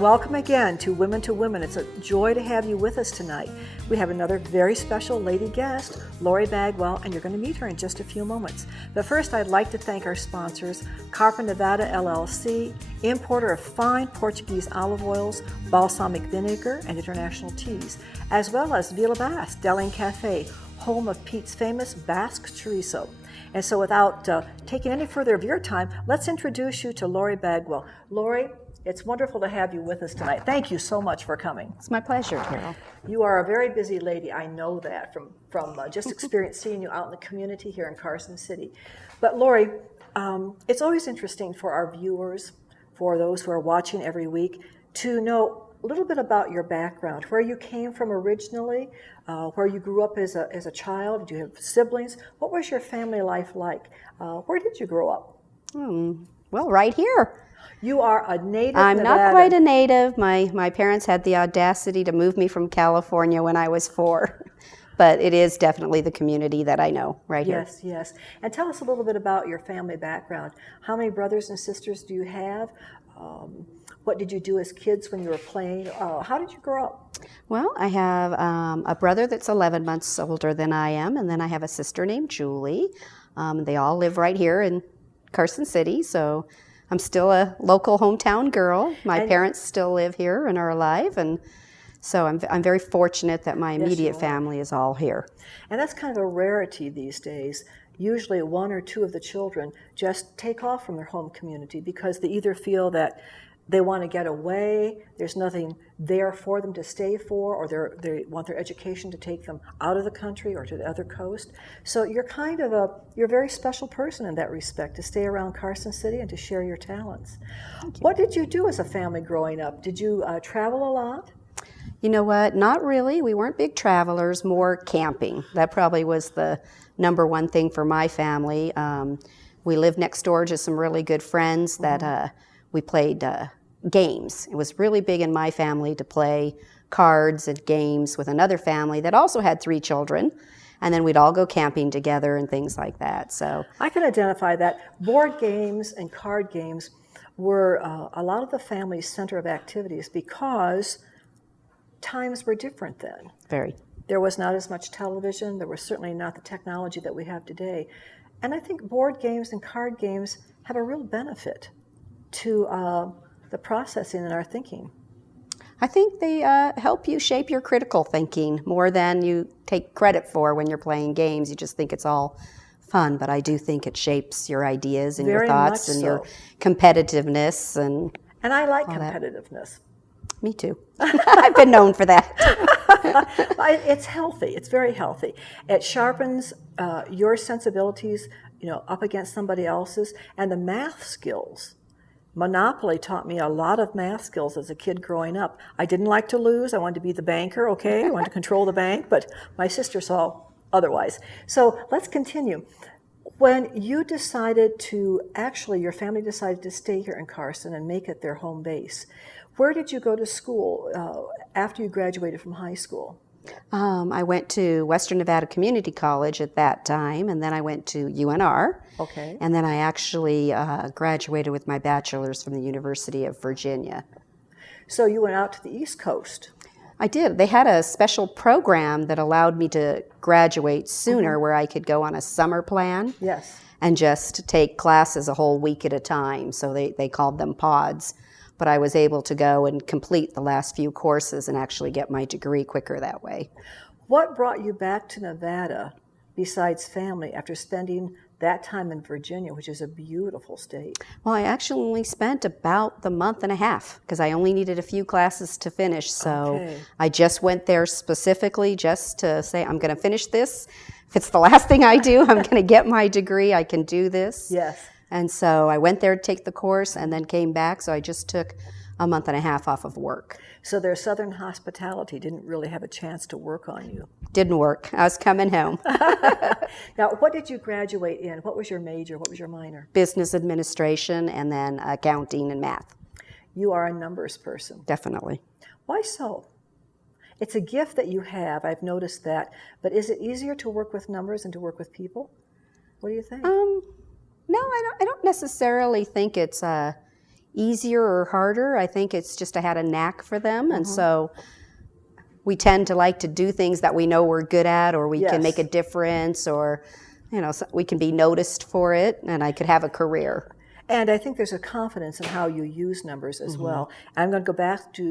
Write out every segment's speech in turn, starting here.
and welcome again to Women to Women. It's a joy to have you with us tonight. We have another very special lady guest, Lori Bagwell, and you're going to meet her in just a few moments. But first, I'd like to thank our sponsors, Carpenter Nevada LLC, importer of fine Portuguese olive oils, balsamic vinegar, and international teas, as well as Vila Bass Deli Cafe, home of Pete's famous Basque chorizo. And so without taking any further of your time, let's introduce you to Lori Bagwell. Lori, it's wonderful to have you with us tonight. Thank you so much for coming. It's my pleasure, Carol. You are a very busy lady. I know that from just experience seeing you out in the community here in Carson City. But Lori, it's always interesting for our viewers, for those who are watching every week, to know a little bit about your background, where you came from originally, where you grew up as a child. Do you have siblings? What was your family life like? Where did you grow up? Well, right here. You are a native I'm Nevadan. not quite a native. My parents had the audacity to move me from California when I was 4. But it is definitely the community that I know right here. Yes, yes. And tell us a little bit about your family background. How many brothers and sisters do you have? What did you do as kids when you were playing? How did you grow up? Well, I have a brother that's 11 months older than I am, and then I have a sister named Julie. They all live right here in Carson City, so I'm still a local hometown girl. My parents still live here and are alive, and so I'm very fortunate that my immediate family is all here. And that's kind of a rarity these days. Usually 1 or 2 of the children just take off from their home community because they either feel that they want to get away, there's nothing there for them to stay for, or they want their education to take them out of the country or to the other coast. So you're you're a very special person in that respect, to stay around Carson City and to share your talents. What did you do as a family growing up? Did you travel a lot? You know what? Not really. We weren't big travelers, more camping. That probably was the number one thing for my family. We lived next door to some really good friends that we played games. It was really big in my family to play cards and games with another family that also had 3 children. And then we'd all go camping together and things like that. So I can identify that. Board games and card games were a lot of the family's center of activities because times were different then. Very. There was not as much television. There was certainly not the technology that we have today. And I think board games and card games have a real benefit to the processing in our thinking. I think they help you shape your critical thinking more than you take credit for when you're playing games. You just think it's all fun, but I do think it shapes your ideas and your thoughts and your competitiveness. And I like competitiveness. Me too. I've been known for that. It's healthy. It's very healthy. It sharpens your sensibilities, up against somebody else's, and the math skills. Monopoly taught me a lot of math skills as a kid growing up. I didn't like to lose. I wanted to be the banker, okay? I wanted to control the bank, but my sister saw otherwise. So let's continue. When you decided your family decided to stay here in Carson and make it their home base, where did you go to school after you graduated from high school? I went to Western Nevada Community College at that time, and then I went to UNR. Okay. And then I actually graduated with my bachelor's from the University of Virginia. So you went out to the East Coast. I did. They had a special program that allowed me to graduate sooner where I could go on a summer plan. Yes. And just take classes a whole week at a time. So they called them pods. But I was able to go and complete the last few courses and actually get my degree quicker that way. What brought you back to Nevada besides family after spending that time in Virginia, which is a beautiful state? Well, I actually only spent about the month and a half because I only needed a few classes to finish. So I just went there specifically just to say, I'm going to finish this. If it's the last thing I do, I'm going to get my degree. I can do this. Yes. And so I went there to take the course and then came back. So I just took a month and a half off of work. So their Southern hospitality didn't really have a chance to work on you. Didn't work. I was coming home. Now, what did you graduate in? What was your major? What was your minor? Business administration and then accounting and math. You are a numbers person. Definitely. Why so? It's a gift that you have. I've noticed that. But is it easier to work with numbers than to work with people? What do you think? No, I don't necessarily think it's easier or harder. I think it's just I had a knack for them, and so we tend to like to do things that we know we're good at, or we can make a difference, or so we can be noticed for it, and I could have a career. And I think there's a confidence in how you use numbers as well. And I'm going to go back to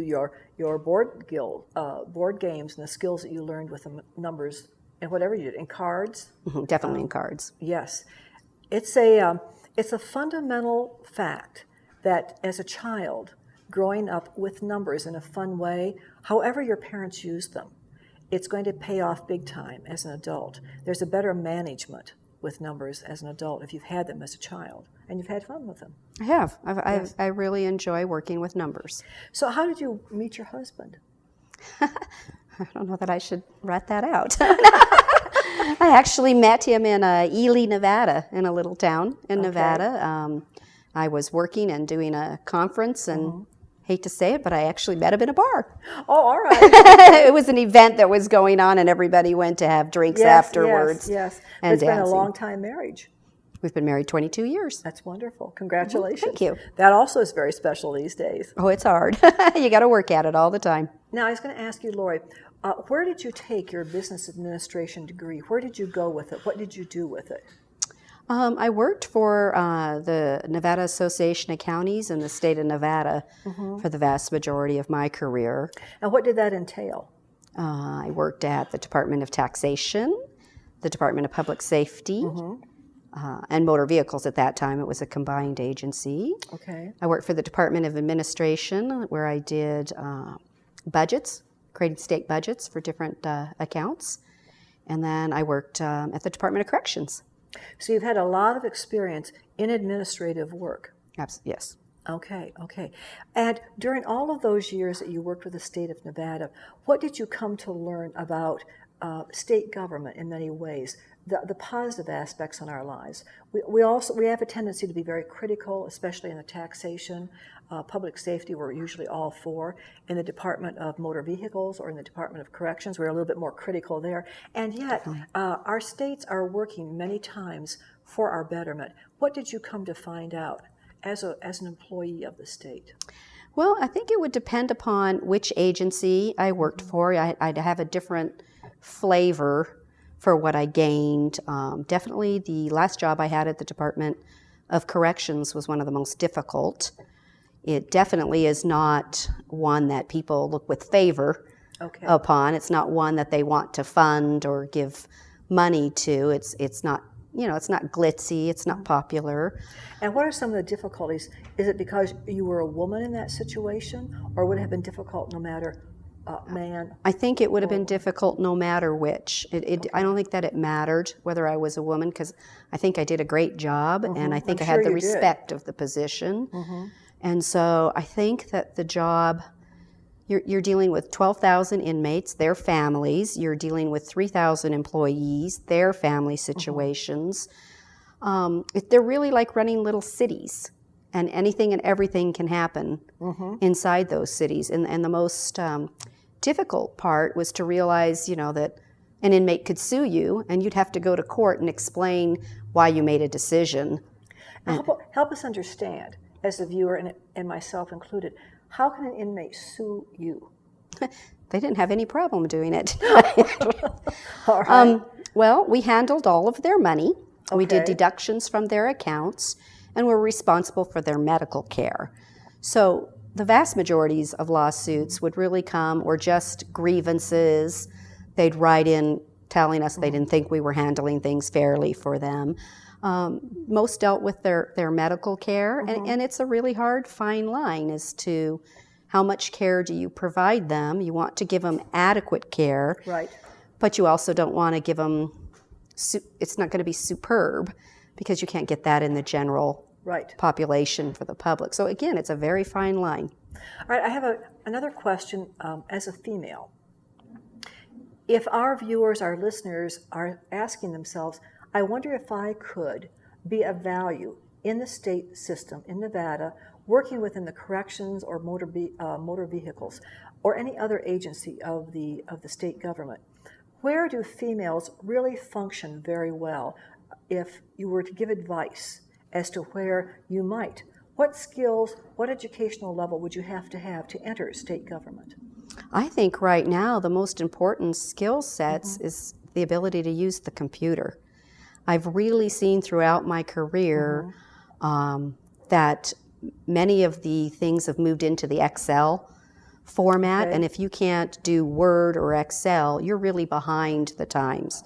your board games and the skills that you learned with the numbers and whatever you did in cards. Definitely in cards. Yes, it's a fundamental fact that as a child, growing up with numbers in a fun way, however your parents use them, it's going to pay off big time as an adult. There's a better management with numbers as an adult if you've had them as a child and you've had fun with them. I have. I really enjoy working with numbers. So how did you meet your husband? I don't know that I should rat that out. I actually met him in Ely, Nevada, in a little town in Nevada. I was working and doing a conference, and hate to say it, but I actually met him in a bar. Oh, all right. It was an event that was going on, and everybody went to have drinks afterwards. Yes. And it's dancing. been a long time marriage. We've been married 22 years. That's wonderful. Congratulations. Thank you. That also is very special these days. Oh, it's hard. You got to work at it all the time. Now, I was going to ask you, Lori, where did you take your business administration degree? Where did you go with it? What did you do with it? I worked for the Nevada Association of Counties in the state of Nevada for the vast majority of my career. And what did that entail? I worked at the Department of Taxation, the Department of Public Safety, and Motor Vehicles at that time. It was a combined agency. Okay. I worked for the Department of Administration, where I did budgets, created state budgets for different accounts. And then I worked at the Department of Corrections. So you've had a lot of experience in administrative work. Yes. Okay. And during all of those years that you worked with the state of Nevada, what did you come to learn about state government in many ways, the positive aspects in our lives? We have a tendency to be very critical, especially in the taxation, public safety. We're usually all for. In the Department of Motor Vehicles or in the Department of Corrections, we're a little bit more critical there. And yet, our states are working many times for our betterment. What did you come to find out as an employee of the state? Well, I think it would depend upon which agency I worked for. I'd have a different flavor for what I gained. Definitely the last job I had at the Department of Corrections was one of the most difficult. It definitely is not one that people look with favor upon. It's not one that they want to fund or give money to. It's not, it's not glitzy, it's not popular. And what are some of the difficulties? Is it because you were a woman in that situation, or would it have been difficult no matter man? I think it would have been difficult no matter which. I don't think that it mattered whether I was a woman, because I think I did a great job, and I think I had the respect of the position. And so I think that the job, you're dealing with 12,000 inmates, their families. You're dealing with 3,000 employees, their family situations. They're really like running little cities, and anything and everything can happen inside those cities. And the most difficult part was to realize, that an inmate could sue you, and you'd have to go to court and explain why you made a decision. Help us understand, as a viewer and myself included, how can an inmate sue you? They didn't have any problem doing it. All right. Well, we handled all of their money. We did deductions from their accounts, and we're responsible for their medical care. So the vast majorities of lawsuits would really come, or just grievances. They'd write in telling us they didn't think we were handling things fairly for them. Most dealt with their medical care, and it's a really hard, fine line as to how much care do you provide them. You want to give them adequate care, right? But you also don't want to give them, it's not going to be superb, because you can't get that in the general population for the public. So again, it's a very fine line. All right, I have another question as a female. If our viewers, our listeners are asking themselves, I wonder if I could be of value in the state system in Nevada, working within the corrections or motor vehicles, or any other agency of the state government. Where do females really function very well? If you were to give advice as to where you might, What skills, what educational level would you have to enter state government? I think right now the most important skill sets is the ability to use the computer. I've really seen throughout my career that many of the things have moved into the Excel format, and if you can't do Word or Excel, you're really behind the times.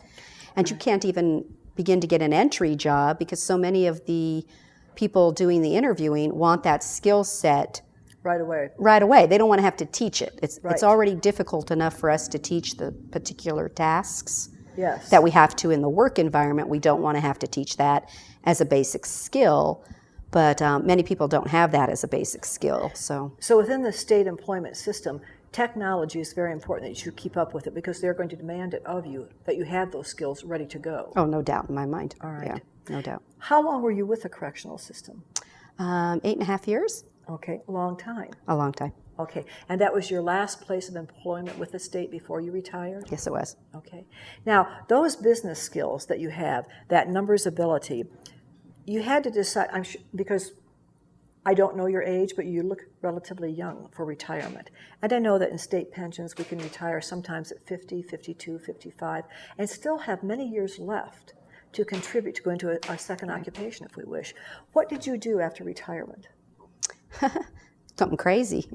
And you can't even begin to get an entry job because so many of the people doing the interviewing want that skill set right away. Right away. They don't want to have to teach it. It's already difficult enough for us to teach the particular tasks that we have to in the work environment. We don't want to have to teach that as a basic skill, but many people don't have that as a basic skill. So within the state employment system, technology is very important that you keep up with it because they're going to demand it of you, that you have those skills ready to go. Oh, no doubt in my mind. All right. Yeah, no doubt. How long were you with the correctional system? 8.5 years. Okay, a long time. A long time. Okay, and that was your last place of employment with the state before you retired? Yes, it was. Okay. Now, those business skills that you have, that numbers ability, you had to decide, I'm sure, because I don't know your age, but you look relatively young for retirement. And I know that in state pensions, we can retire sometimes at 50, 52, 55, and still have many years left to contribute to go into a second occupation if we wish. What did you do after retirement? Something crazy,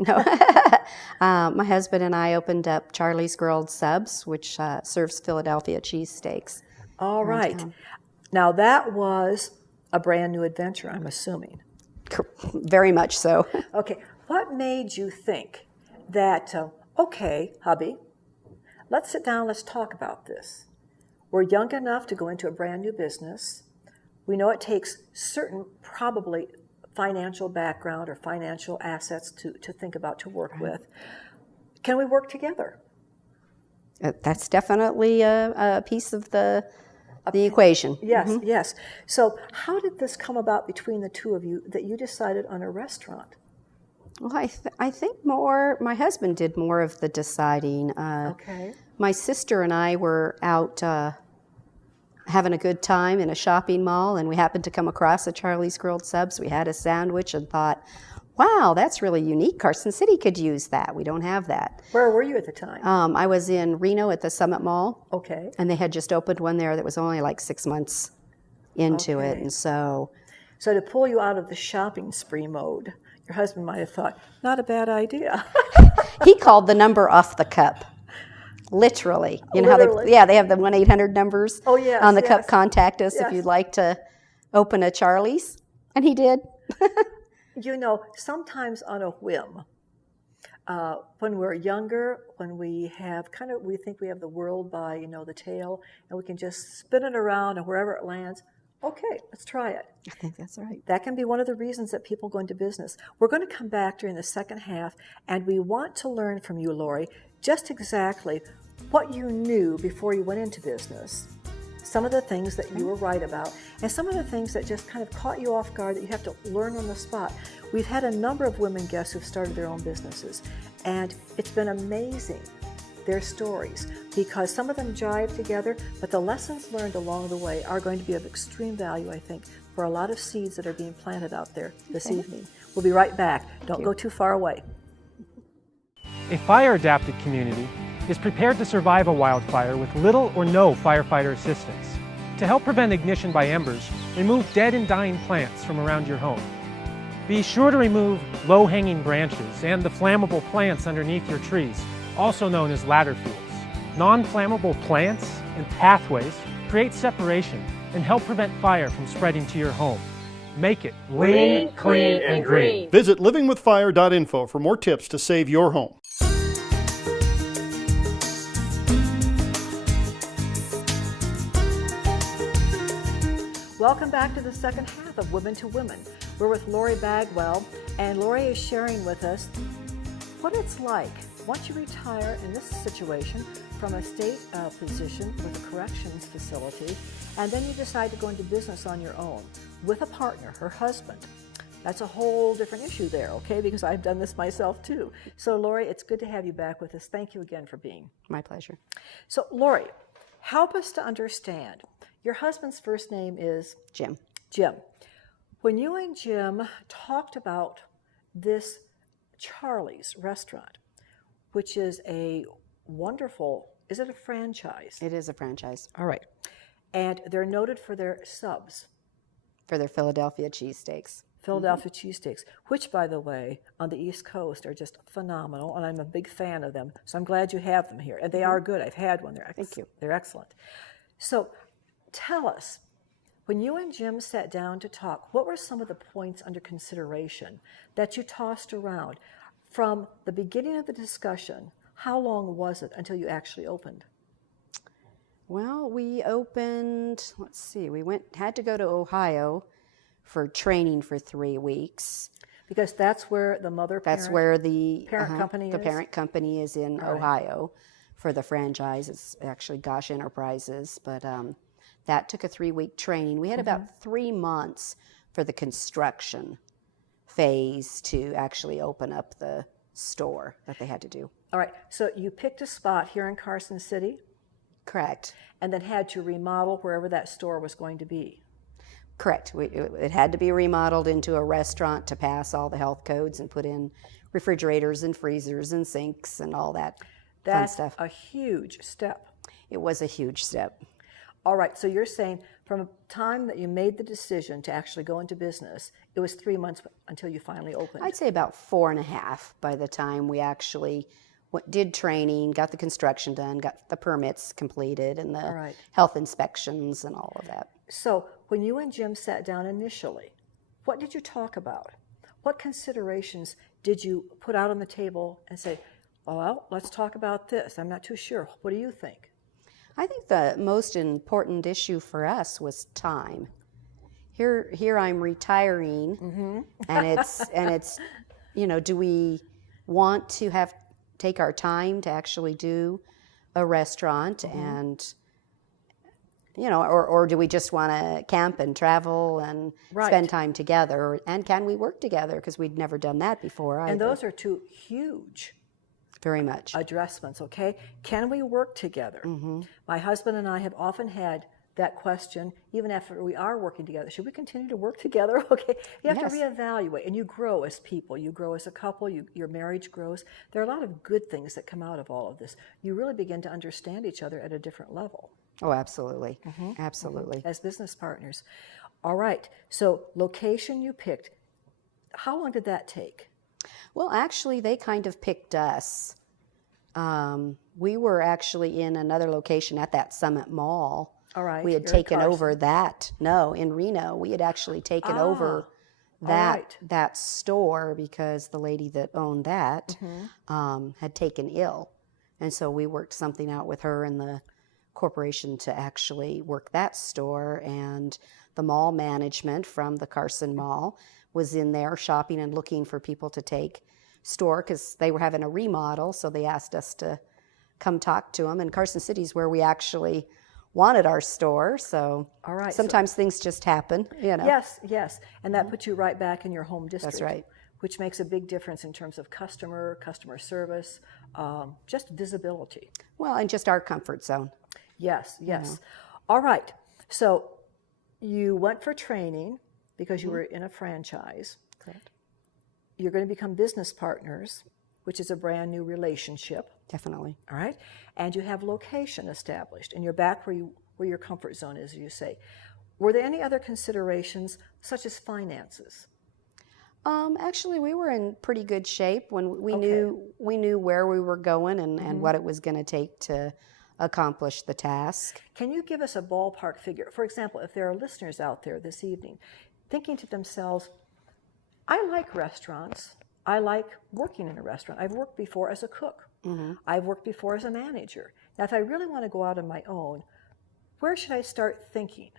my husband and I opened up Charlie's Grilled Subs, which serves Philadelphia cheesesteaks. All right. Now that was a brand new adventure, I'm assuming. Very much so. Okay. What made you think that, okay, hubby, let's sit down, let's talk about this. We're young enough to go into a brand new business. We know it takes certain, probably, financial background or financial assets to think about, to work with. Can we work together? That's definitely a piece of the equation. Yes, yes. So how did this come about between the two of you that you decided on a restaurant? Well, I think my husband did more of the deciding. Okay. My sister and I were out having a good time in a shopping mall, and we happened to come across a Charlie's Grilled Subs. We had a sandwich and thought, wow, that's really unique. Carson City could use that. We don't have that. Where were you at the time? I was in Reno at the Summit Mall. Okay. And they had just opened one there that was only like 6 months into it. And so to pull you out of the shopping spree mode, your husband might have thought, not a bad idea. He called the number off the cup. Literally. You know Literally. how they have the 1-800 numbers on the cup. Contact us if you'd like to open a Charlie's. And he did. You know, sometimes on a whim, when we're younger, when we think we have the world by, the tail, and we can just spin it around and wherever it lands, okay, let's try it. I think that's right. That can be one of the reasons that people go into business. We're going to come back during the second half, and we want to learn from you, Lori, just exactly what you knew before you went into business, some of the things that you were right about, and some of the things that just kind of caught you off guard that you have to learn on the spot. We've had a number of women guests who've started their own businesses, and it's been amazing, their stories, because some of them jive together, but the lessons learned along the way are going to be of extreme value, I think, for a lot of seeds that are being planted out there this evening. We'll be right back. Don't go too far away. A fire-adapted community is prepared to survive a wildfire with little or no firefighter assistance. To help prevent ignition by embers, remove dead and dying plants from around your home. Be sure to remove low-hanging branches and the flammable plants underneath your trees, also known as ladder fuels. Non-flammable plants and pathways create separation and help prevent fire from spreading to your home. Make it lean, clean, and green. Visit livingwithfire.info for more tips to save your home. Welcome back to the second half of Women to Women. We're with Lori Bagwell, and Lori is sharing with us what it's like once you retire in this situation from a state position with a corrections facility, and then you decide to go into business on your own with a partner, her husband. That's a whole different issue there, okay, because I've done this myself too. So Lori, it's good to have you back with us. Thank you again for being. My pleasure. So Lori, help us to understand. Your husband's first name is? Jim. Jim. When you and Jim talked about this Charlie's restaurant, which is a wonderful, is it a franchise? It is a franchise All right. And they're noted for their subs, for their Philadelphia cheesesteaks. Philadelphia cheesesteaks, which, by the way, on the East Coast are just phenomenal, and I'm a big fan of them. So I'm glad you have them here. And they are good. I've had one. Thank you. They're excellent. So tell us, when you and Jim sat down to talk, what were some of the points under consideration that you tossed around? From the beginning of the discussion, how long was it until you actually opened? Well, we opened, let's see, had to go to Ohio for training for 3 weeks. Because that's where the mother parent, That's where the parent company the is? parent company is in Ohio for the franchise. It's actually Gosh Enterprises, but that took a 3-week training. We had about 3 months for the construction phase to actually open up the store that they had to do. All right, so you picked a spot here in Carson City Correct. and then had to remodel wherever that store was going to be. Correct. It had to be remodeled into a restaurant to pass all the health codes and put in refrigerators and freezers and sinks and all that fun stuff. That's a huge step. It was a huge step. All right, so you're saying from the time that you made the decision to actually go into business, it was 3 months until you finally opened. I'd say about 4.5 by the time we actually did training, got the construction done, got the permits completed, and the health inspections and all of that. So when you and Jim sat down initially, what did you talk about? What considerations did you put out on the table and say, well, let's talk about this. I'm not too sure. What do you think? I think the most important issue for us was time. Here I'm retiring, and it's do we want to take our time to actually do a restaurant, and or do we just want to camp and travel and spend time together? And can we work together? Because we'd never done that before either. And those are two huge very much addressments, okay? Can we work together? My husband and I have often had that question, even after we are working together. Should we continue to work together? Okay, you have to reevaluate, and you grow as people. You grow as a couple. Your marriage grows. There are a lot of good things that come out of all of this. You really begin to understand each other at a different level. Oh, absolutely. Absolutely. As business partners. All right, so location you picked. How long did that take? Well, actually, they kind of picked us. We were actually in another location at that Summit Mall. All right. We had taken over that. No, in Reno, we had actually taken over that store because the lady that owned that had taken ill. And so we worked something out with her and the corporation to actually work that store. And the mall management from the Carson Mall was in there shopping and looking for people to take store because they were having a remodel. So they asked us to come talk to them. And Carson City is where we actually wanted our store. So sometimes things just happen, Yes. And that puts you right back in your home district. That's right. Which makes a big difference in terms of customer service, just visibility. Well, and just our comfort zone. Yes. All right. So you went for training because you were in a franchise. Correct. You're going to become business partners, which is a brand new relationship. Definitely. All right. And you have location established, and you're back where your comfort zone is, you say. Were there any other considerations, such as finances? Actually, we were in pretty good shape when we knew where we were going and what it was going to take to accomplish the task. Can you give us a ballpark figure? For example, if there are listeners out there this evening thinking to themselves, I like restaurants. I like working in a restaurant. I've worked before as a cook. I've worked before as a manager. Now, if I really want to go out on my own, where should I start thinking?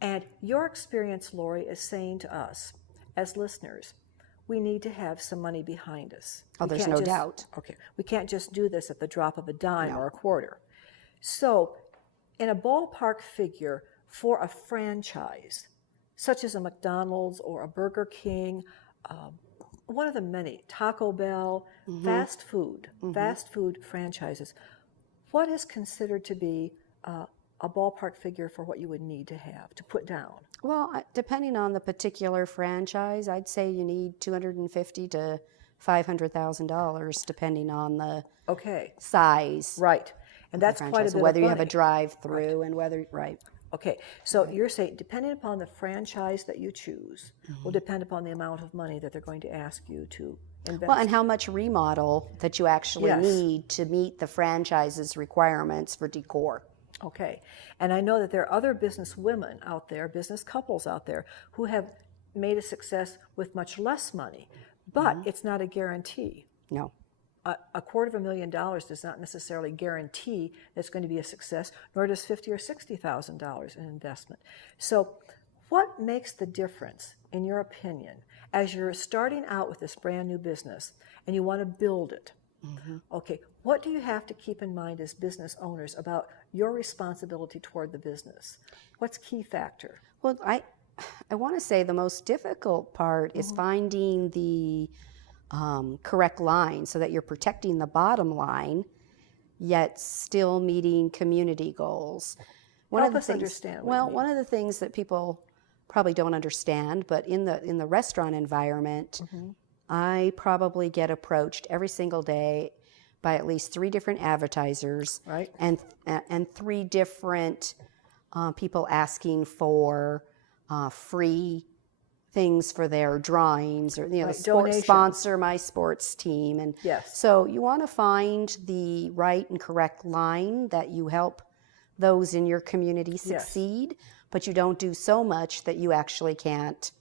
And your experience, Lori, is saying to us, as listeners, we need to have some money behind us. Oh, there's no doubt. Okay, we can't just do this at the drop of a dime or a quarter. So, in a ballpark figure for a franchise, such as a McDonald's or a Burger King, one of the many, Taco Bell, fast food franchises, what is considered to be a a ballpark figure for what you would need to have to put down? Well, depending on the particular franchise, I'd say you need $250 to $500,000, depending on the size. Right. And that's quite a bit of money. Whether you have a drive-through and whether, Okay, so you're saying depending upon the franchise that you choose will depend upon the amount of money that they're going to ask you to invest. Well, and how much remodel that you actually need to meet the franchise's requirements for decor. Okay, and I know that there are other business women out there, business couples out there, who have made a success with much less money, but it's not a guarantee. No. $250,000 does not necessarily guarantee that it's going to be a success, nor does $50,000 or $60,000 in investment. So what makes the difference, in your opinion, as you're starting out with this brand new business and you want to build it? Okay, what do you have to keep in mind as business owners about your responsibility toward the business? What's key factor? Well, I want to say the most difficult part is finding the correct line so that you're protecting the bottom line, yet still meeting community goals. Help us understand. Well, one of the things that people probably don't understand, but in the restaurant environment, I probably get approached every single day by at least 3 different advertisers, and 3 different people asking for free things for their drawings, or sponsor my sports team, and so you want to find the right and correct line that you help those in your community succeed, but you don't do so much that you actually can't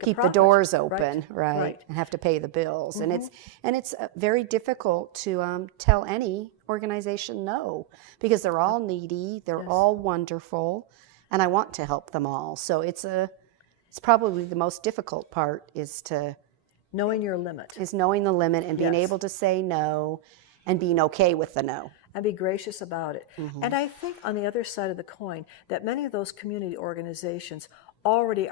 keep the doors open, and have to pay the bills. And it's very difficult to tell any organization no, because they're all needy, they're all wonderful, and I want to help them all. So it's probably the most difficult part is knowing your limit. Is knowing the limit and being able to say no and being okay with the no. And be gracious about it. And I think on the other side of the coin that many of those community organizations already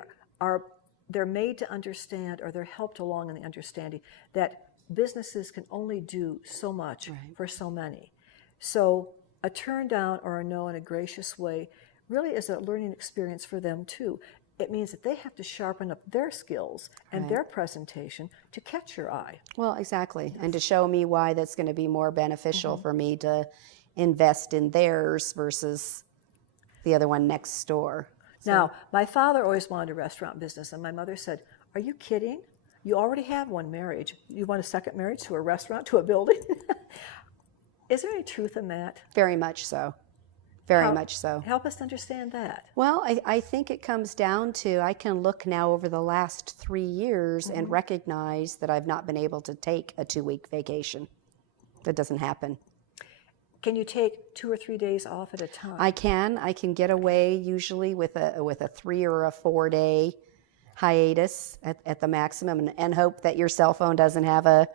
they're made to understand, or they're helped along in the understanding that businesses can only do so much for so many. So a turn down or a no in a gracious way really is a learning experience for them too. It means that they have to sharpen up their skills and their presentation to catch your eye. Well, exactly. And to show me why that's going to be more beneficial for me to invest in theirs versus the other one next door. So. Now, my father always wanted a restaurant business, and my mother said, "Are you kidding? You already have one marriage. You want a second marriage to a restaurant, to a building?" Is there any truth in that? Very much so. Very much so. Help us understand that. Well, I think it comes down to, I can look now over the last 3 years and recognize that I've not been able to take a 2-week vacation. That doesn't happen. Can you take 2 or 3 days off at a time? I can get away usually with a 3 or a 4 day hiatus at the maximum, and hope that your cell phone doesn't have a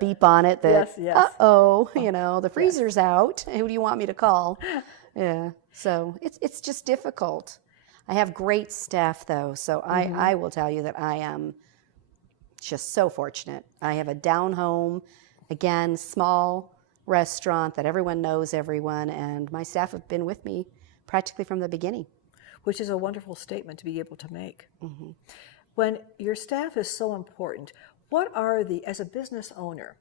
beep on it that, the freezer's out. Who do you want me to call? Yeah, so it's just difficult. I have great staff though, so I will tell you that I am just so fortunate. I have a down home, again, small restaurant that everyone knows everyone, and my staff have been with me practically from the beginning. Which is a wonderful statement to be able to make. When your staff is so important, what are as a business owner,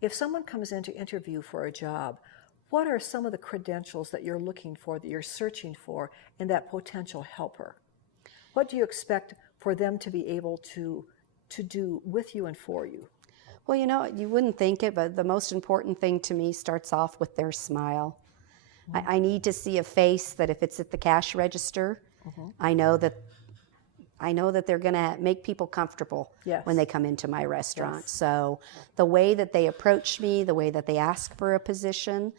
if someone comes in to interview for a job, what are some of the credentials that you're looking for, that you're searching for in that potential helper? What do you expect for them to be able to do with you and for you? Well, you wouldn't think it, but the most important thing to me starts off with their smile. I need to see a face that if it's at the cash register, I know that they're going to make people comfortable when they come into my restaurant. So the way that they approach me, the way that they ask for a position,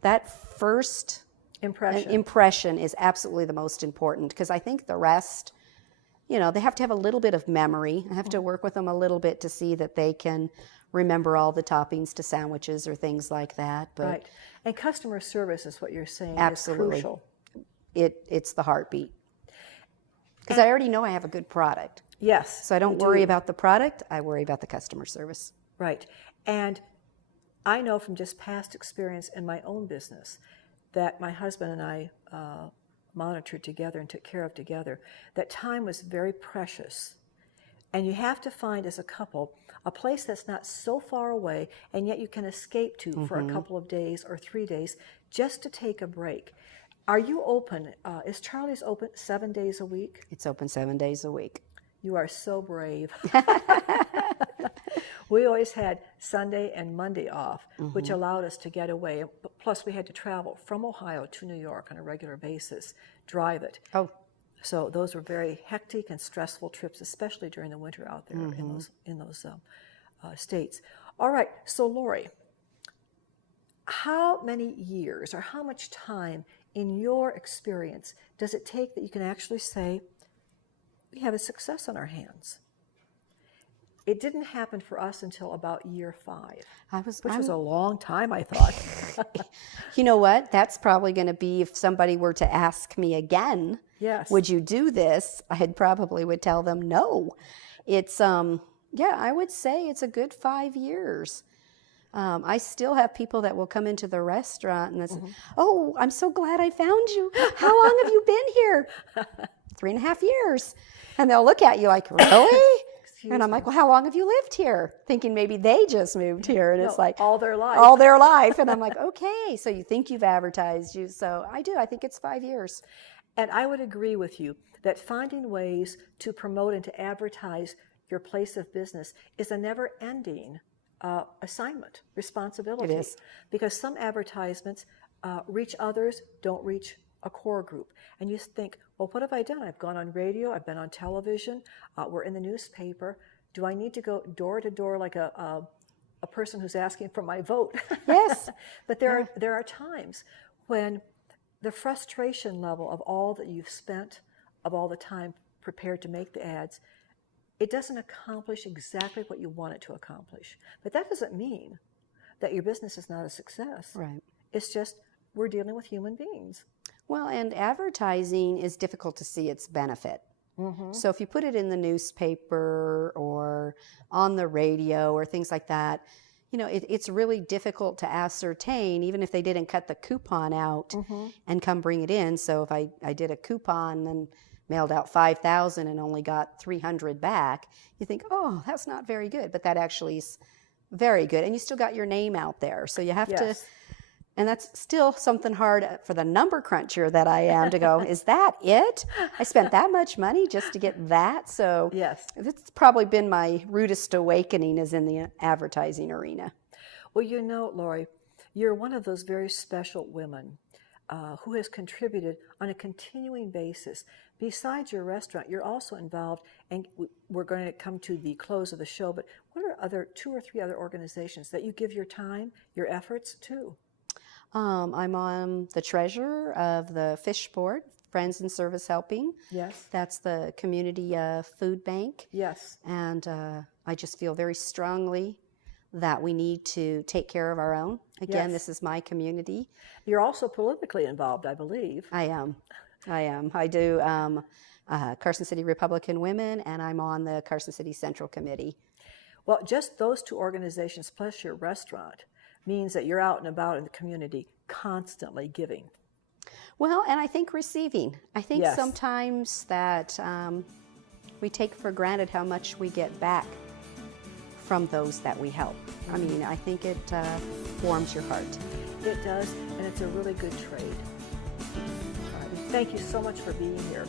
that first impression is absolutely the most important, because I think the rest, they have to have a little bit of memory. I have to work with them a little bit to see that they can remember all the toppings to sandwiches or things like that. But and customer service is what you're saying absolutely is crucial. It's the heartbeat. Because I already know I have a good product. Yes. So I don't worry about the product, I worry about the customer service. Right. And I know from just past experience in my own business that my husband and I monitored together and took care of together, that time was very precious. And you have to find, as a couple, a place that's not so far away and yet you can escape to for a couple of days or 3 days just to take a break. Are you open? Is Charlie's open 7 days a week? It's open 7 days a week. You are so brave. We always had Sunday and Monday off, which allowed us to get away. Plus, we had to travel from Ohio to New York on a regular basis, drive it. Oh. So those were very hectic and stressful trips, especially during the winter out there in those states. All right, so Lori, how many years or how much time in your experience does it take that you can actually say, we have a success on our hands? It didn't happen for us until about year 5, which was a long time, I thought. You know what? That's probably going to be, if somebody were to ask me again, Yes. would you do this? I probably would tell them no. It's, I would say it's a good 5 years. I still have people that will come into the restaurant and they say, oh, I'm so glad I found you. How long have you been here? 3.5 years. And they'll look at you like, really? And I'm like, well, how long have you lived here? Thinking maybe they just moved here. And it's like, all their life. All their life. And I'm like, okay, so you think you've advertised. So I do. I think it's 5 years. And I would agree with you that finding ways to promote and to advertise your place of business is a never-ending assignment, responsibility. It is. Because some advertisements reach others, don't reach a core group. And you think, well, what have I done? I've gone on radio, I've been on television, we're in the newspaper. Do I need to go door to door like a person who's asking for my vote? Yes. But there are times when the frustration level of all that you've spent, of all the time prepared to make the ads, it doesn't accomplish exactly what you want it to accomplish. But that doesn't mean that your business is not a success. Right. It's just we're dealing with human beings. Well, and advertising is difficult to see its benefit. So if you put it in the newspaper or on the radio or things like that, you know, it's really difficult to ascertain, even if they didn't cut the coupon out and come bring it in. So if I did a coupon and mailed out 5,000 and only got 300 back, you think, oh, that's not very good. But that actually is very good. And you still got your name out there. So you have to... And that's still something hard for the number cruncher that I am to go, is that it? I spent that much money just to get that? So yes, it's probably been my rudest awakening is in the advertising arena. Well, you know, Lori, you're one of those very special women who has contributed on a continuing basis. Besides your restaurant, you're also involved, and we're going to come to the close of the show, but what are 2 or 3 other organizations that you give your time, your efforts to? I'm on the treasurer of the Fish Board, Friends in Service Helping. Yes. That's the community food bank. Yes. And I just feel very strongly that we need to take care of our own. Again, This is my community. You're also politically involved, I believe. I am. I do Carson City Republican Women, and I'm on the Carson City Central Committee. Well, just those 2 organizations plus your restaurant means that you're out and about in the community constantly giving. Well, and I think receiving. I think sometimes that we take for granted how much we get back from those that we help. I mean, I think it warms your heart. It does, and it's a really good trade. All right, thank you so much for being here.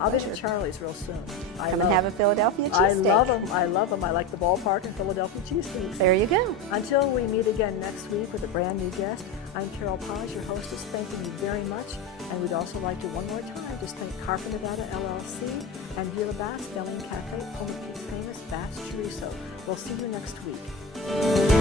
I'll be at Charlie's real soon. Come and have a Philadelphia cheesesteak. I love them. I love them. I like the ballpark and Philadelphia cheesesteaks. There you go. Until we meet again next week with a brand new guest, I'm Carol Paz, your hostess, thanking you very much. And we'd also like to, one more time, just thank Carpenter Nevada LLC and Villa Bass, Delling Cafe, home of Pete's famous Bass Chorizo. We'll see you next week.